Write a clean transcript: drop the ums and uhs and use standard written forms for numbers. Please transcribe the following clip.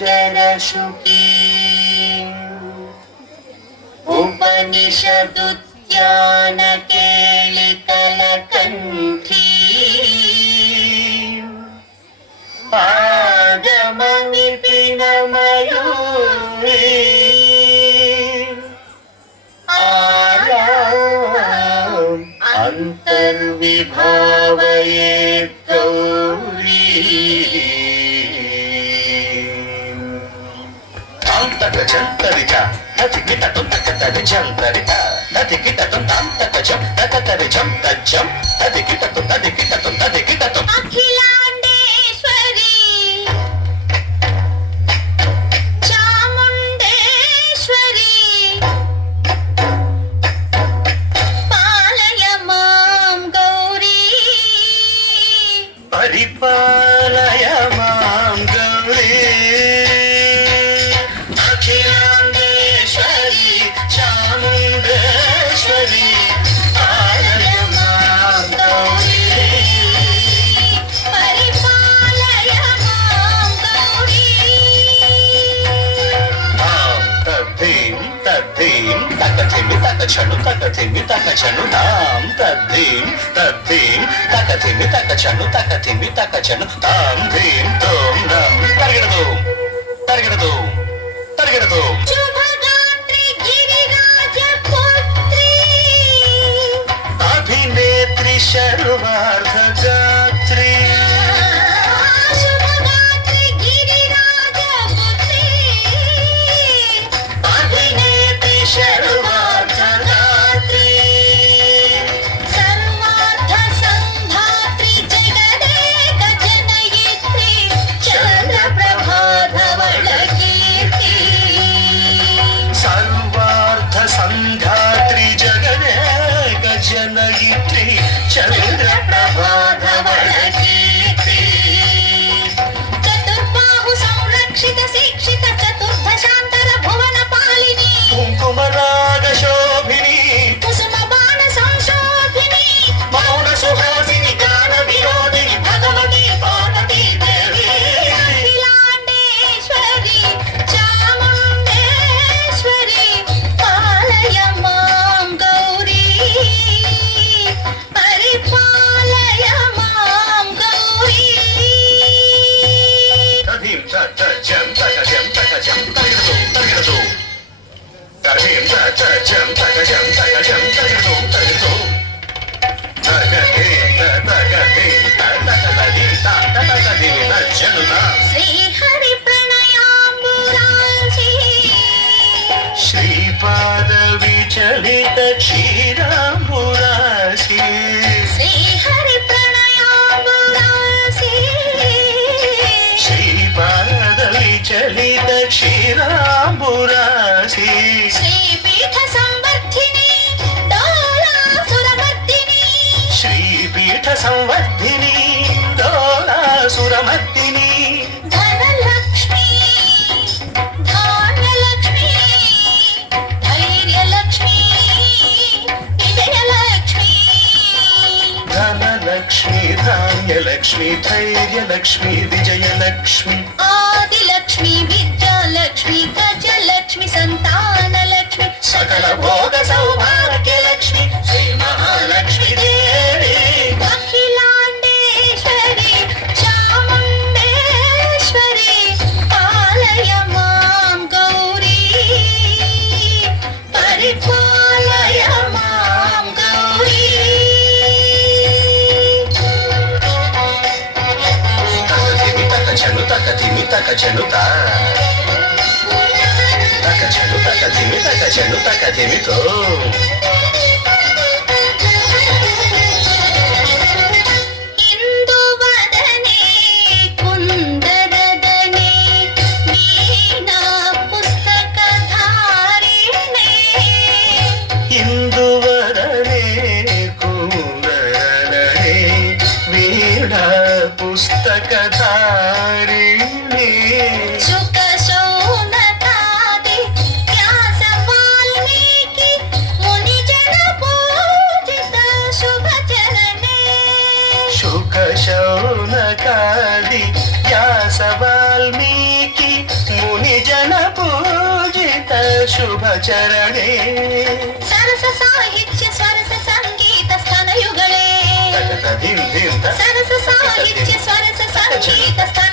कुञ्जरशुकी उपनिषदुद्यानकेलिकलकण्ठी आगमनिपिनमयूरी आयाम् अन्तर्विभावयेत् गौरी तकचन्तरिता ततिकिटतु तकतरिचन्तरिता ततिकिटतु तकचम तकतरिचम तच्चम ततिकिटतु ततिकिटतु ततिकिटतु अखिलांडेश्वरी चामुंडेश्वरी पालय मां गौरी परिपालय मां गौरी अखिलांडेश्वरी चामुंडेश्वरी पालय मां गौरी परिपालय मां गौरी तद्धीं तद्धीं तकथिमि तकचनु तकथिमि तकचनु तां तद्धीं तद्धीं तकथिमि तकचनु तकथिमि तकचनु तां धीं तों नं तर्गिडदों तर्गिडदों तर्गिडदों शुभगात्री गिरिराजपुत्री अभिनेत्री सर्वार्धगात्री शुभगात्री गिरिराजपुत्री अभिनेत्री सर्वार्धगात्री सर्वार्थ संधात्री जगदेक जनयित्री चन्द्रप्रभाधवल कीर्ति सर्वार्थ संधात्री जगदेक जनयित्री चन्द्रप्रभाधवल कीर्ति चतुर्बाहु संरक्षित शिक्षित चतुर्दशान्तर भुवन पालिनी कुङ्कुमराग शोभिनी कुसुम बाण संशोभिनी मौन सुहासिनी गान विनोदिनी भगवती पार्वती देवी अखिलांडेश्वरी चामुंडेश्वरी पालय मां गौरी परिपालय मां गौरी तधीं तजं तकजं तकजं तर्गिडदों तर्गिडदों तधीं तजं तकजं तकजं तर्गिडदों तर्गिडदों तगधीं तगधीं तततधीं तततधीं तज्जनुता श्रीहरि प्रणयाम्बुरासी श्रीपाद विचलित क्षीराम्बुरासी श्रीहरि प्रणयाम्बुरासी श्रीपाद विचलित क्षीराम्बुरासी श्रीपीठ संवर्धिनी डोलासुरमर्दिनी श्रीपीठ संवर्धिनी दोलासुरमर्दिनी धनलक्ष्मी धान्यलक्ष्मी धैर्यलक्ष्मी विजयलक्ष्मी धनलक्ष्मी धान्यलक्ष्मी धैर्यलक्ष्मी विजयलक्ष्मी आदिलक्ष्मी विद्यालक्ष्मी गजलक्ष्मी संतानलक्ष्मी सकल भोग सौभाग्यलक्ष्मी श्री महालक्ष्मी देवी अखिलांडेश्वरी चामुंडेश्वरी पालय मां गौरी परिपालय मां गौरी तकथिमि तकचनु तकथिमि तकचनु ता तकचनु तकथिमि तकचनु तकथिमि तो इंदुवदने कुंदरदने वीणा पुस्तकधारिणे इंदुवदने कुंदरदने वीणा पुस्तकधारिणी शुक शौनकादि व्यास वाल्मीकि मुनिजन पूजित शुभ चरणे शुक शौनकादि व्यास वाल्मीकि ಶುಭ ಚರಣೆ ಸರಸ ಸಾಹಿತ್ಯ ಸ್ವರಸ ಸಂಗೀತ ಸ್ತನಯುಗಳೇ ತಕತ ಧಿಂ ಧಿಂ ತ ಸರಸ ಸಾಹಿತ್ಯ ಸ್ವರಸ ಸಂಗೀತ ಸ್ತನ